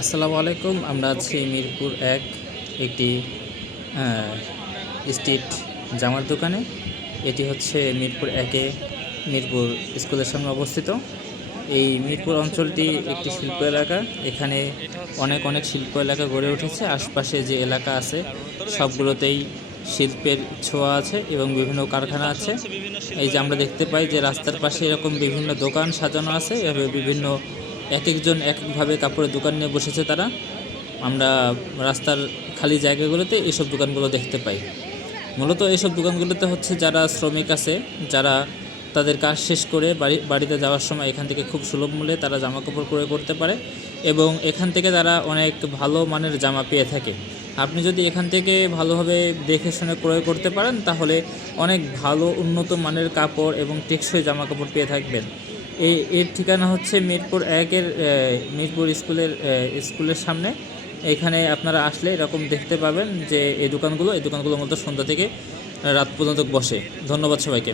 আসসালামু আলাইকুম। আমরা আছি মিরপুর এক একটি স্ট্রিট জামার দোকানে। এটি হচ্ছে মিরপুর একে মিরপুর স্কুলের সামনে অবস্থিত। এই মিরপুর অঞ্চলটি একটি শিল্প এলাকা। এখানে অনেক শিল্প এলাকা গড়ে উঠেছে। আশপাশে যে এলাকা আছে সবগুলোতেই শিল্পের ছোঁয়া আছে এবং বিভিন্ন কারখানা আছে। এই যে আমরা দেখতে পাই যে রাস্তার পাশে এরকম বিভিন্ন দোকান সাজানো আছে, এভাবে বিভিন্ন এক একজন এক একভাবে কাপড়ের দোকান নিয়ে বসেছে তারা। আমরা রাস্তার খালি জায়গাগুলোতে এইসব দোকানগুলো দেখতে পাই। মূলত এইসব দোকানগুলোতে হচ্ছে যারা শ্রমিক আছে, যারা তাদের কাজ শেষ করে বাড়িতে যাওয়ার সময় এখান থেকে খুব সুলভ মূল্যে তারা জামা কাপড় ক্রয় করতে পারে এবং এখান থেকে তারা অনেক ভালো মানের জামা পেয়ে থাকে। আপনি যদি এখান থেকে ভালোভাবে দেখে শুনে ক্রয় করতে পারেন তাহলে অনেক ভালো উন্নত মানের কাপড় এবং টেকসই জামা কাপড় পেয়ে থাকবেন। এর ঠিকানা হচ্ছে মিরপুর একের মিরপুর স্কুলের সামনে। এখানে আপনারা আসলে এরকম দেখতে পাবেন যে এই দোকানগুলো মূলত সন্ধ্যা থেকে রাত পর্যন্ত বসে। ধন্যবাদ সবাইকে।